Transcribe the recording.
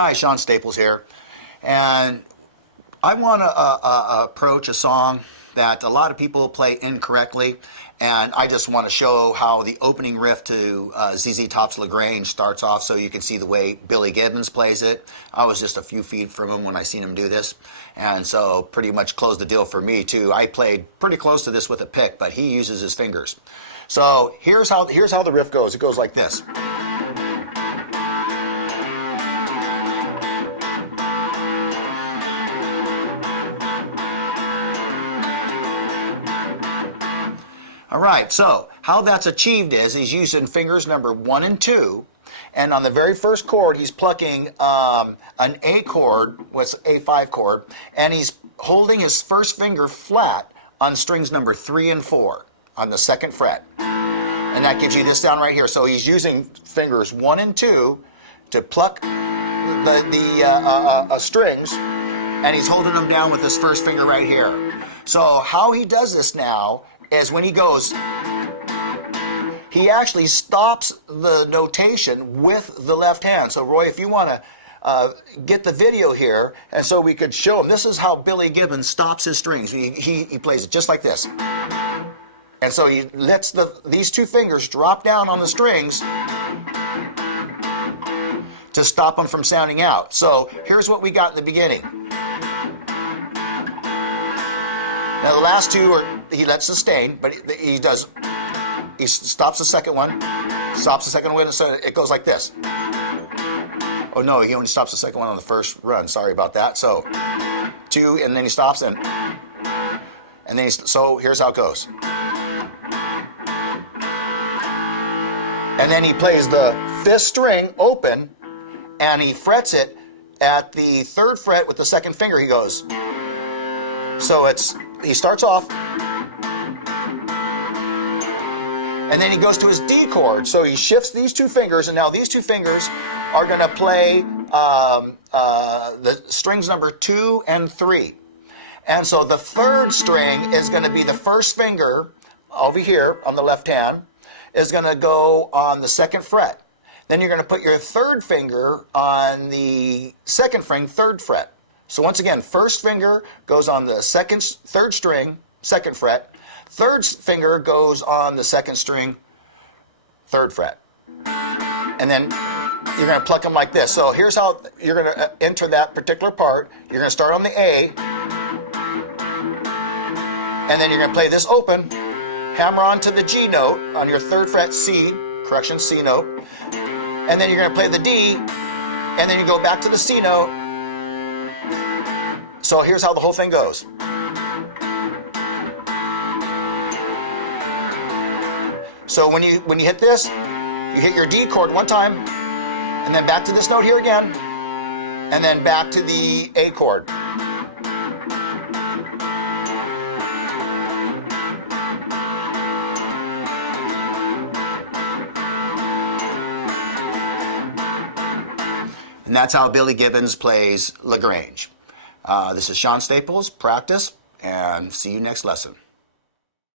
Hi, Shawn Staples here, and I want to approach a song that a lot of people play incorrectly, and I just want to show how the opening riff to ZZ Topp's Grange starts off so you can see the way Billy Gibbons plays it. I was just a few feet from him when I seen him do this, and so pretty much closed the deal for me too. I played pretty close to this with a pick, but he uses his fingers. So here's how the riff goes. It goes like this. All right, so how that's achieved is he's using fingers number 1 and 2, and on the very first chord he's plucking an A chord, what's A5 chord, and he's holding his first finger flat on strings number 3 and 4 on the 2nd fret. And that gives you this down right here. So he's using fingers 1 and 2 to pluck the strings, and he's holding them down with his first finger right here. So how he does this now is when he goes, he actually stops the notation with the left hand. So Roy, if you want to get the video here, and so we could show him, this is how Billy Gibbons stops his strings. He plays it just like this. And so he lets these two fingers drop down on the strings to stop them from sounding out. So here's what we got in the beginning. Now the last two he lets sustain, but he stops the second one, stops the second one, so it goes like this. Oh no, he only stops the second one on the first run. Sorry about that. So 2, and then he stops, and then so here's how it goes. And then he plays the 5th string open, and he frets it at the 3rd fret with the 2nd finger. He goes. So he starts off, and then he goes to his D chord. So he shifts these two fingers, and now these two fingers are going to play the strings number 2 and 3. And so the 3rd string is going to be the first finger over here on the left hand, is going to go on the 2nd fret. Then you're going to put your 3rd finger on the 2nd string, 3rd fret. So once again, first finger goes on the 3rd string, 2nd fret. 3rd finger goes on the 2nd string, 3rd fret. And then you're going to pluck them like this. So here's how you're going to enter that particular part. You're going to start on the A, and then you're going to play this open, hammer onto the G note on your 3rd fret C, correction, C note. And then you're going to play the D, and then you go back to the C note. So here's how the whole thing goes. So when you hit this, you hit your D chord one time, and then back to this note here again, and then back to the A chord. And that's how Billy Gibbons plays Grange. This is Shawn Staples, practice, and see you next lesson.